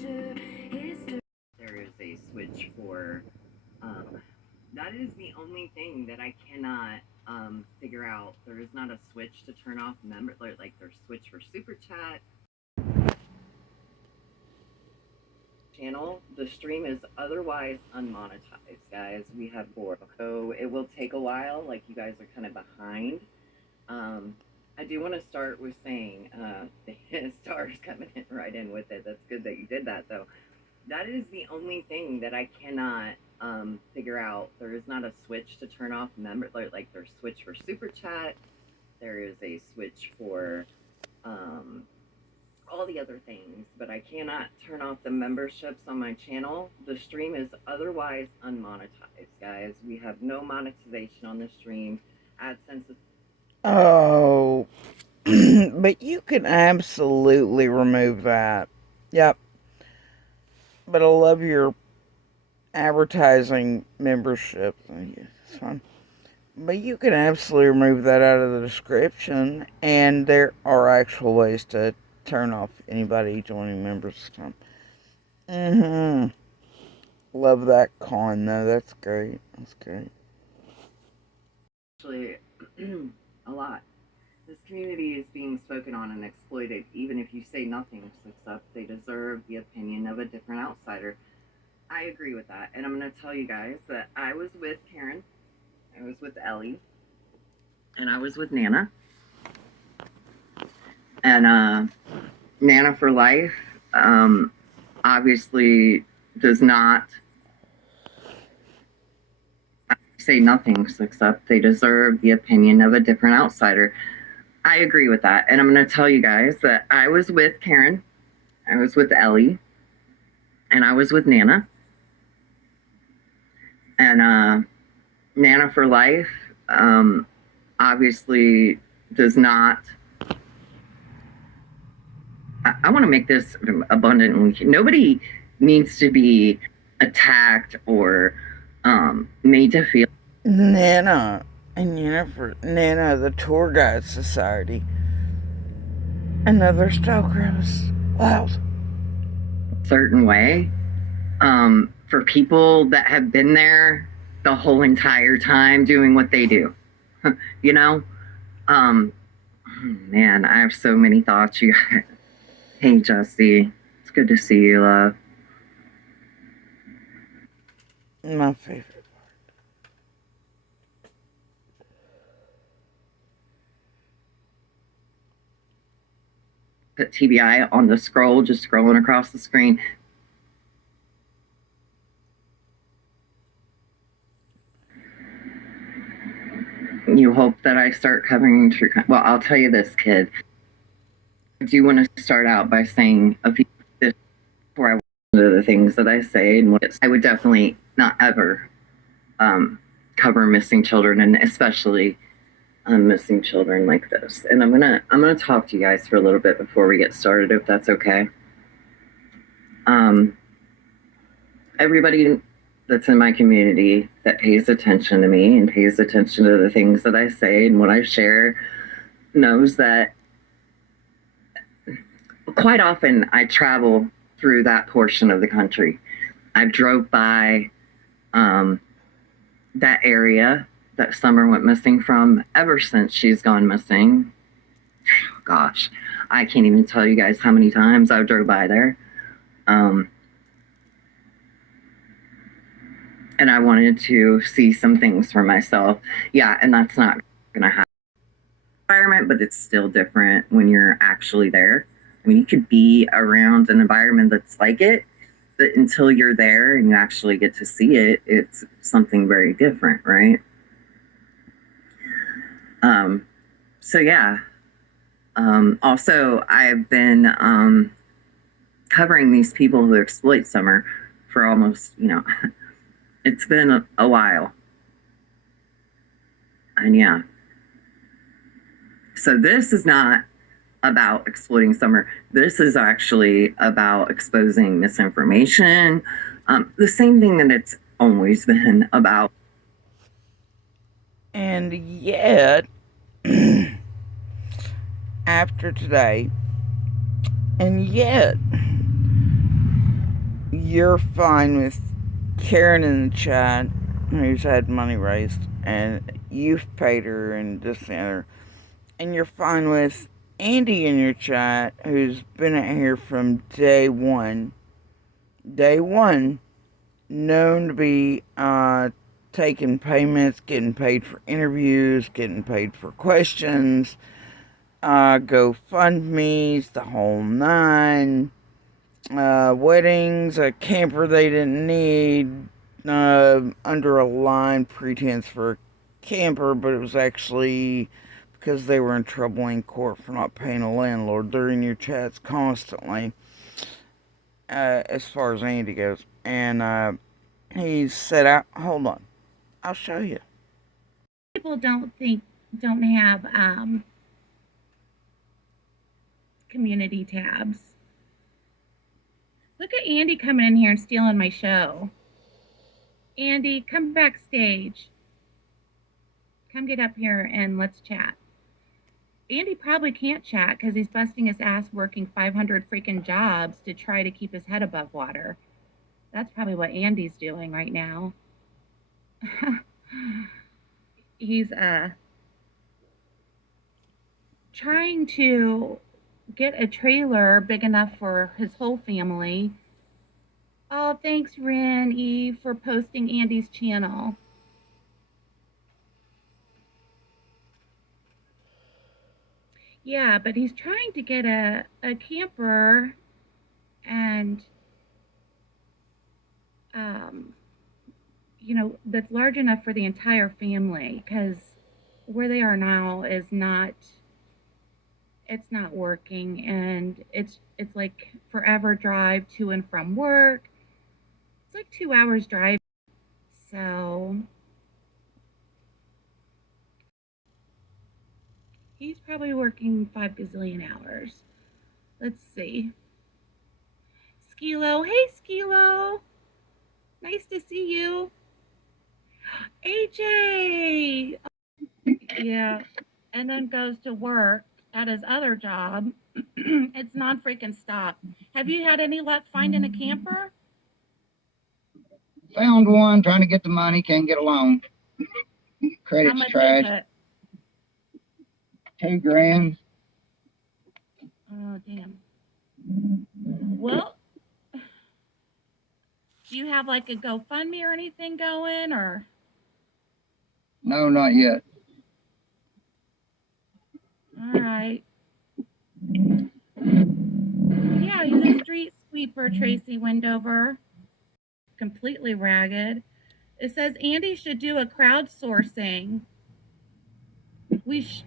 There is a switch for, that is the only thing that I cannot figure out. There is not a switch to turn off member, like there's switch for super chat. Channel, the stream is otherwise unmonetized, guys. We have 4, so it will take a while. Like, you guys are kind of behind. I do want to start with saying, the stars coming in right in with it. That's good that you did that, though. That is the only thing that I cannot figure out. There is not a switch to turn off member, like there's switch for super chat. There is a switch for all the other things, but I cannot turn off the memberships on my channel. The stream is otherwise unmonetized, guys. We have no monetization on the stream. AdSense is... Oh, but you can absolutely remove that. Yep. But I love your advertising membership. It's fun. But you can absolutely remove that out of the description, and there are actual ways to turn off anybody joining members. Love that con, though. That's great. That's great. Actually, a lot. This community is being spoken on and exploited. Even if you say nothing except they deserve the opinion of a different outsider. I agree with that. And I'm going to tell you guys that I was with Karen, I was with Ellie, and I was with Nana. And Nana for life obviously does not say nothing except they deserve the opinion of a different outsider. I agree with that. And I'm going to tell you guys that I was with Karen, I was with Ellie, and I was with Nana. And Nana for life obviously does not... I want to make this abundantly... Nobody needs to be attacked or made to feel... Nana and Nana, the Tour Guide Society. Another Stalker's wild. Certain way. For people that have been there the whole entire time doing what they do. You know? Man, I have so many thoughts. You guys. Hey, Justy. It's good to see you, love. My favorite part. Put TBI on the scroll, just scrolling across the screen. You hope that I start covering true crime. Well, I'll tell you this, kid. I do want to start out by saying a few things before I into the things that I say, and I would definitely not ever cover missing children, and especially missing children like this. And I'm gonna talk to you guys for a little bit before we get started, if that's okay. Everybody that's in my community that pays attention to me and pays attention to the things that I say and what I share knows that quite often I travel through that portion of the country. I drove by that area that Summer went missing from ever since she's gone missing. Gosh, I can't even tell you guys how many times I drove by there. And I wanted to see some things for myself. Yeah, and that's not gonna happen. Environment, but it's still different when you're actually there. I mean, you could be around an environment that's like it, but until you're there and you actually get to see it, it's something very different, right? So yeah. Also, I've been covering these people who exploit Summer for almost, it's been a while. And yeah. So this is not about exploiting Summer. This is actually about exposing misinformation. The same thing that it's always been about. And yet, after today, and yet, you're fine with Karen in the chat, who's had money raised, and you've paid her and this and the other, and you're fine with Andy in your chat, who's been out here from day one, known to be taking payments, getting paid for interviews, getting paid for questions, GoFundMe's, the whole nine, weddings, a camper they didn't need, under a line pretense for a camper, but it was actually because they were in trouble in court for not paying a landlord. They're in your chats constantly, as far as Andy goes. And he's set out. Hold on, I'll show you. People don't have community tabs. Look at Andy coming in here and stealing my show. Andy, come backstage. Come get up here and let's chat. Andy probably can't chat because he's busting his ass working 500 freaking jobs to try to keep his head above water. That's probably what Andy's doing right now. He's trying to get a trailer big enough for his whole family. Oh, thanks, Ren Eve, for posting Andy's channel. Yeah, but he's trying to get a camper and, you know, that's large enough for the entire family, because where they are now is not, it's not working, and it's like forever drive to and from work. It's like 2 hours drive. So he's probably working 5 gazillion hours. Let's see. Skilo. Hey, Skilo. Nice to see you. AJ. Yeah. And then goes to work at his other job. It's non-freaking stop. Have you had any luck finding a camper? Found one, trying to get the money, can't get a loan. Credit's How much trash. is it? $2,000. Oh, damn. Well, do you have like a GoFundMe or anything going, or? No, not yet. All right. Yeah, he's a street sweeper, Tracy Wendover. Completely ragged. It says Andy should do a crowdsourcing.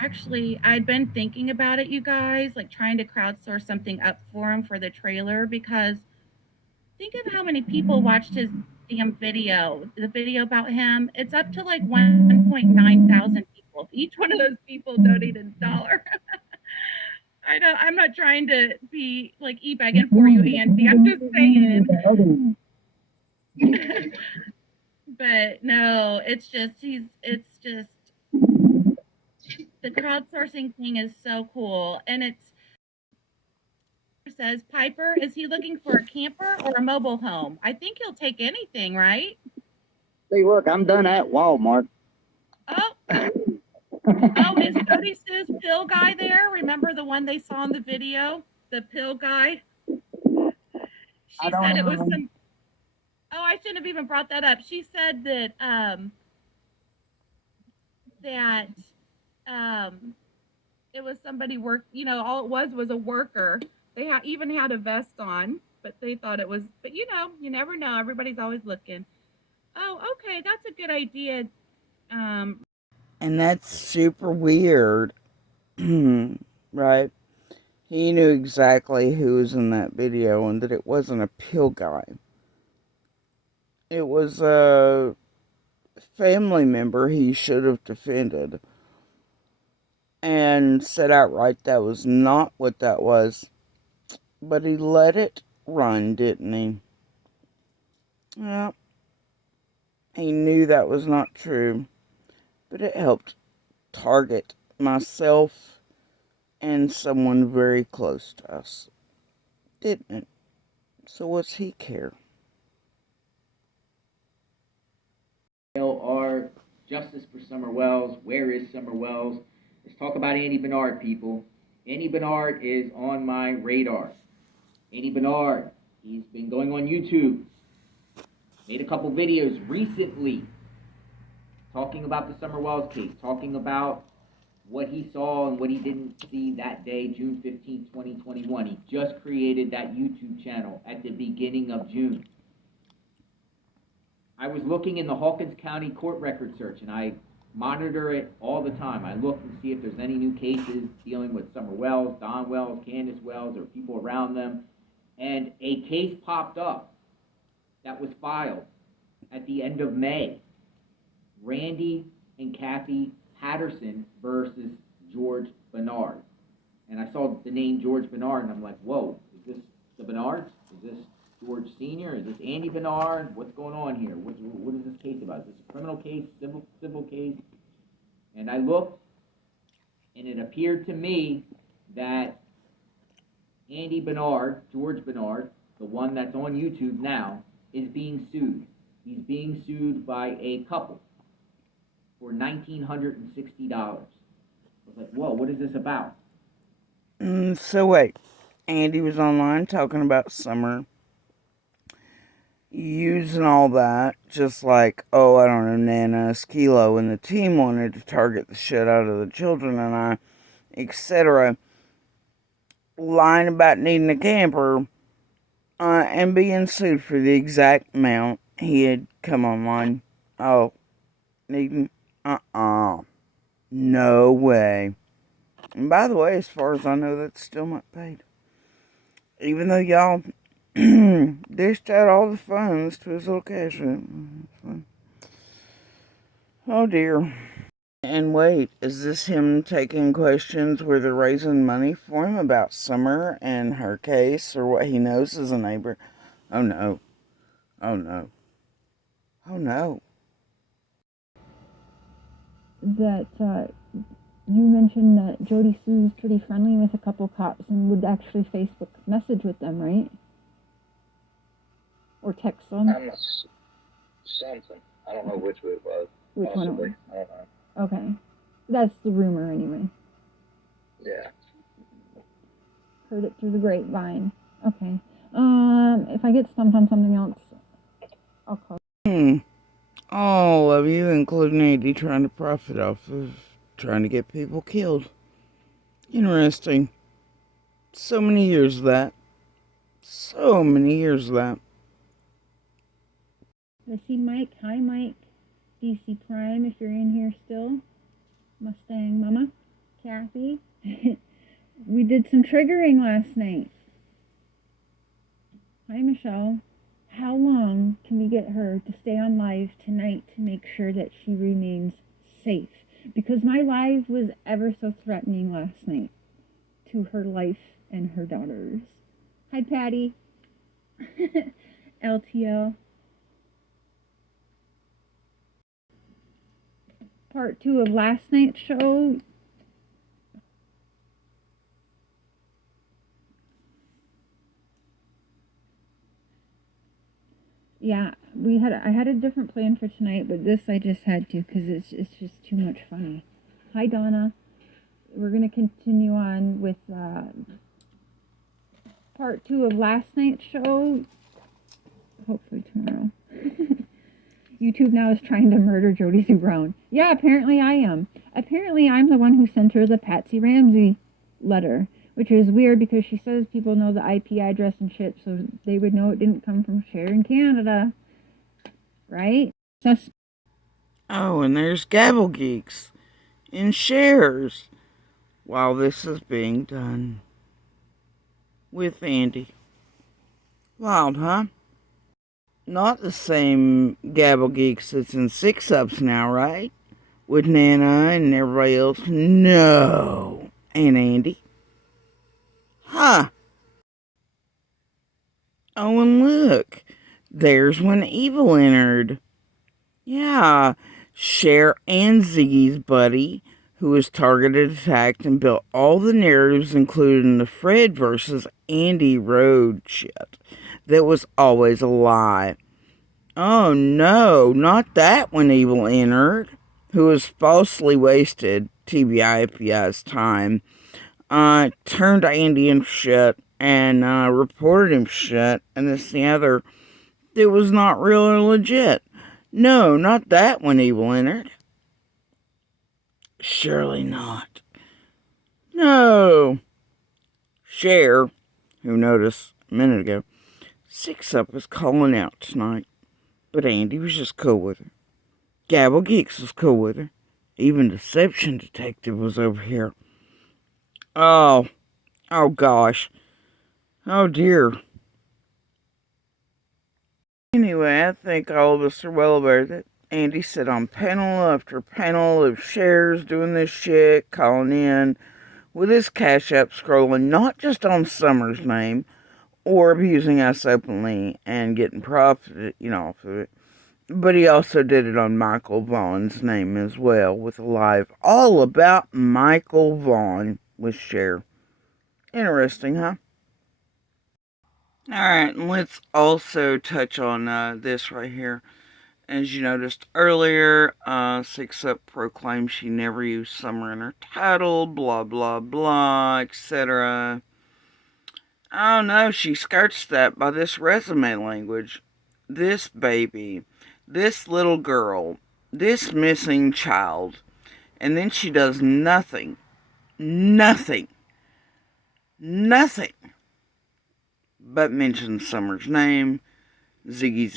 Actually, I'd been thinking about it, you guys, like trying to crowdsource something up for him for the trailer, because think of how many people watched his damn video, the video about him. It's up to like 1.9 thousand people. Each one of those people donated a dollar. I know, I'm not trying to be like e-begging for you, Andy. I'm just saying. But no, it's just the crowdsourcing thing is so cool. And it says, Piper, is he looking for a camper or a mobile home? I think he'll take anything, right? See, look, I'm done at Walmart. Oh. Oh, is Cody Sue's pill guy there? Remember the one they saw in the video? The pill guy? She said it was some. Oh, I shouldn't have even brought that up. She said that it was somebody all it was a worker. They even had a vest on, but they thought it was. But you never know. Everybody's always looking. Oh, okay, that's a good idea. And that's super weird, right? He knew exactly who was in that video and that it wasn't a pill guy. It was a family member he should have defended and said outright that was not what that was. But he let it run, didn't he? Well, he knew that was not true, but it helped target myself and someone very close to us, didn't it? So what's he care? Are justice for Summer Wells. Where is Summer Wells? Let's talk about Andy Bernard, people. Andy Bernard is on my radar. Andy Bernard, he's been going on YouTube, made a couple videos recently talking about the Summer Wells case, talking about what he saw and what he didn't see that day, June 15, 2021. He just created that YouTube channel at the beginning of June. I was looking in the Hawkins County court record search, and I monitor it all the time. I look and see if there's any new cases dealing with Summer Wells, Don Wells, Candace Wells, or people around them. And a case popped up that was filed at the end of May. Randy and Kathy Patterson versus George Bernard. And I saw the name George Bernard, and I'm like, whoa, is this the Bernards? Is this George Sr.? Is this Andy Bernard? What's going on here? What is this case about? Is this a criminal case, civil case? And I looked, and it appeared to me that Andy Bernard, George Bernard, the one that's on YouTube now, is being sued. He's being sued by a couple for $1,960. I was like, whoa, what is this about? So wait, Andy was online talking about Summer using all that, just like, oh, I don't know, Nana, Skilo, and the team wanted to target the shit out of the children and I, etc. Lying about needing a camper, and being sued for the exact amount he had come online. Oh, needing, no way. And by the way, as far as I know, that's still not paid. Even though y'all dished out all the funds to his little cash app. Oh dear. And wait, is this him taking questions where they're raising money for him about Summer and her case or what he knows as a neighbor? Oh no. Oh no. Oh no. That you mentioned that Jody Sue's pretty friendly with a couple cops and would actually Facebook message with them, right? Or text them? Something. I don't know which way it was. Which possibly. one it was? I don't know. Okay. That's the rumor anyway. Yeah. Heard it through the grapevine. Okay. If I get stumped on something else, I'll call. All of you, including Andy, trying to profit off of trying to get people killed. Interesting. So many years of that. So many years of that. I see Mike. Hi, Mike. DC Prime, if you're in here still. Mustang Mama. Kathy. We did some triggering last night. Hi, Michelle. How long can we get her to stay on live tonight to make sure that she remains safe? Because my live was ever so threatening last night to her life and her daughters. Hi, Patty. LTL. Part 2 of last night's show. Yeah, I had a different plan for tonight, but this I just had to because it's just too much funny. Hi, Donna. We're gonna continue on with part 2 of last night's show. Hopefully tomorrow. YouTube now is trying to murder Jody Sue Brown. Yeah, apparently I am. Apparently I'm the one who sent her the Patsy Ramsey letter, which is weird because she says people know the IP address and shit, so they would know it didn't come from Sharon, Canada. Right? Oh, and there's Gabble Geeks and shares while this is being done with Andy. Wild, huh? Not the same Gabble Geeks that's in 6-ups now, right? With Nana and everybody else. No. And Andy. Huh. Oh, and look. There's when Evil entered. Yeah. Cher and Ziggy's buddy, who was targeted, attacked, and built all the narratives, including the Fred versus Andy Road shit. That was always a lie. Oh no, not that when evil entered, who was falsely wasted, TBIPI's time, turned Andy in shit and reported him shit, and this and the other. It was not real or legit. No, not that when evil entered. Surely not. No. Cher, who noticed a minute ago, Six Up was calling out tonight, but Andy was just cool with her. Gabble Geeks was cool with her. Even Deception Detective was over here. Oh gosh. Oh dear. Anyway, I think all of us are well aware that Andy sat on panel after panel of shares doing this shit, calling in, with his Cash App scrolling not just on Summer's name, or abusing us openly and getting profit, off of it, but he also did it on Michael Vaughn's name as well, with a live all about Michael Vaughn with Cher. Interesting, huh? Alright, and let's also touch on this right here. As you noticed earlier, Six Up proclaimed she never used Summer in her title, blah blah blah, etc. Oh no, she skirts that by this resume language. This baby, this little girl, this missing child. And then she does nothing, nothing but mention Summer's name. Ziggy,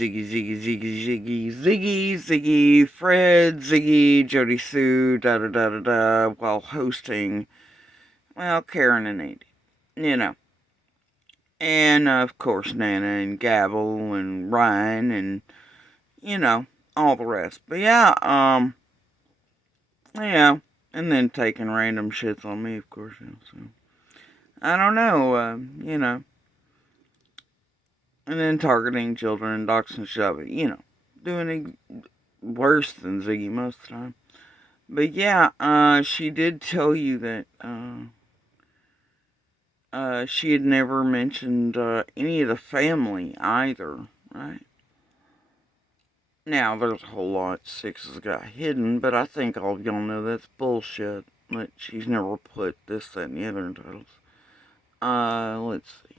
Fred, Ziggy, Jody Sue, while hosting, well, Karen and Andy, And, of course, Nana and Gabble and Ryan and, all the rest. But yeah, and then taking random shits on me, of course, so. I don't know, and then targeting children, doxing shit, doing worse than Ziggy most of the time. But yeah, she did tell you that, she had never mentioned, any of the family either, right? Now, there's a whole lot Six has got hidden, but I think all of y'all know that's bullshit. That she's never put this, that, and the other in titles. Let's see.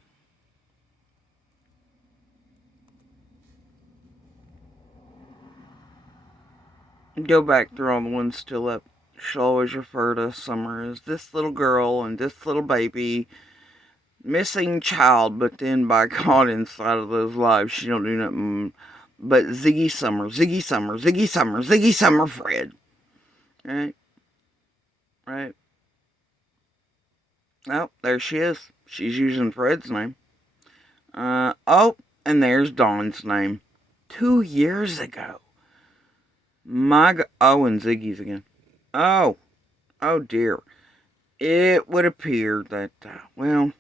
Go back through all the ones still up. She'll always refer to Summer as this little girl and this little baby, missing child, but then by God, inside of those lives, she don't do nothing but Ziggy Summer, Fred. Right? Oh, there she is. She's using Fred's name. Oh, and there's Dawn's name. 2 years ago. Oh, and Ziggy's again. Oh dear. It would appear that, well,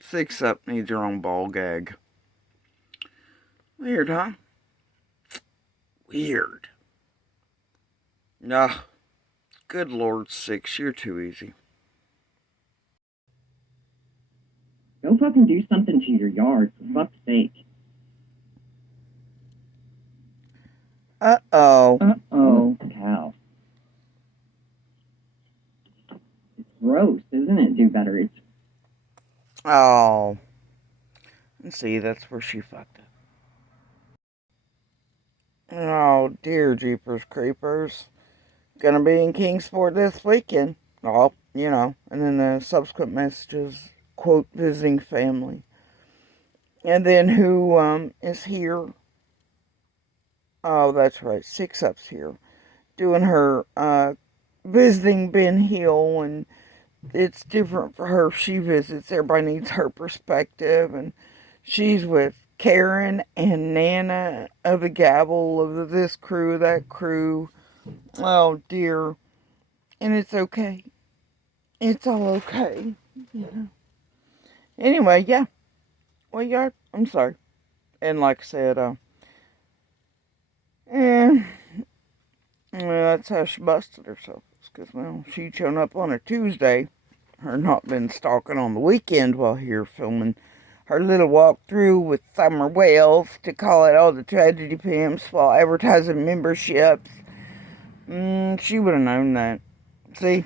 Six Up needs her own ball gag. Weird, huh? Weird. Ah, good Lord, Six, you're too easy. Go fucking do something to your yard, for fuck's sake. Uh-oh. Cow. It's gross, isn't it? Do better. It's... Oh. And see, that's where she fucked up. Oh, dear Jeepers Creepers. Gonna be in Kingsport this weekend. Oh, and then the subsequent messages, quote, visiting family. And then who is here? Oh, that's right, Six Up's here. Doing her visiting Ben Hill, and it's different for her if she visits. Everybody needs her perspective, and she's with Karen and Nana of the Gabble, of this crew, that crew. Oh dear. And it's okay. It's all okay. Anyway, yeah. Well, yeah, I'm sorry. And like I said, well, that's how she busted herself. Because, well, she'd shown up on a Tuesday, her not been stalking on the weekend while here filming her little walkthrough with Summer Wells to call out all the tragedy pimps while advertising memberships. She would have known that. See?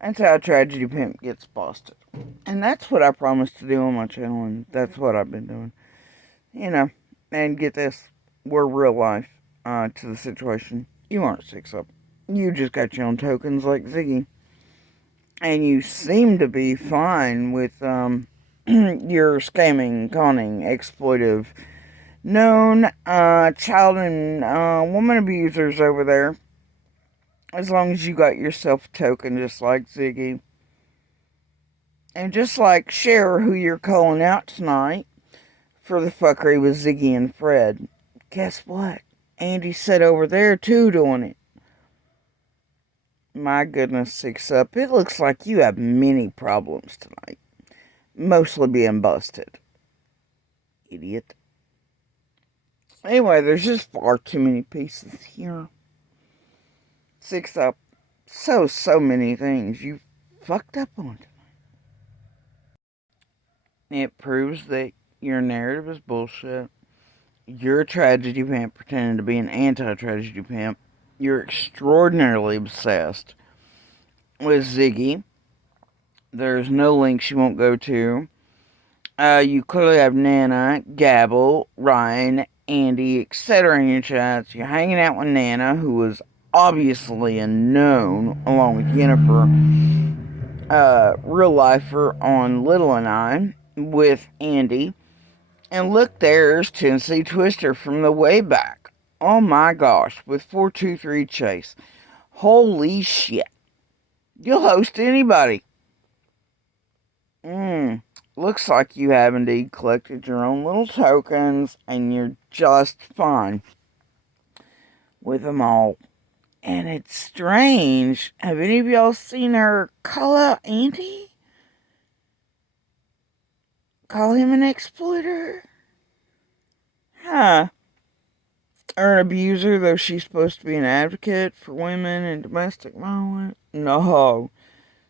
That's how a tragedy pimp gets busted. And that's what I promised to do on my channel, and that's what I've been doing. You know, and get this, we're real life to the situation. You aren't 6-Up. You just got your own tokens like Ziggy. And you seem to be fine with your scamming, conning, exploitive, known child and woman abusers over there. As long as you got yourself a token just like Ziggy. And just like Cher, who you're calling out tonight for the fuckery with Ziggy and Fred. Guess what? Andy's sat over there too doing it. My goodness, 6-Up. It looks like you have many problems tonight. Mostly being busted. Idiot. Anyway, there's just far too many pieces here. 6-Up. So many things you fucked up on tonight. It proves that your narrative is bullshit. You're a tragedy pimp pretending to be an anti-tragedy pimp. You're extraordinarily obsessed with Ziggy. There's no links you won't go to. You clearly have Nana, Gabble, Ryan, Andy, etc. in your chats. You're hanging out with Nana, who was obviously a known, along with Yennefer, real lifer on Little and I, with Andy. And look, there's Tennessee Twister from the way back. Oh my gosh, with 423 Chase. Holy shit. You'll host anybody. Looks like you have indeed collected your own little tokens and you're just fine with them all. And it's strange. Have any of y'all seen her call out Andy? Call him an exploiter? Huh. Or an abuser, though she's supposed to be an advocate for women and domestic violence? No.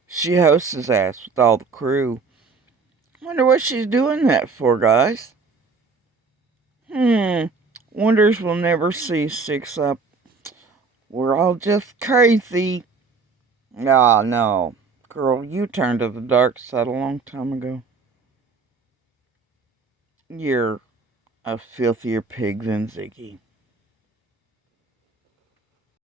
She hosts his ass with all the crew. Wonder what she's doing that for, guys. Wonders we'll never see 6-Up. We're all just crazy. Ah, no. Girl, you turned to the dark side a long time ago. You're a filthier pig than Ziggy.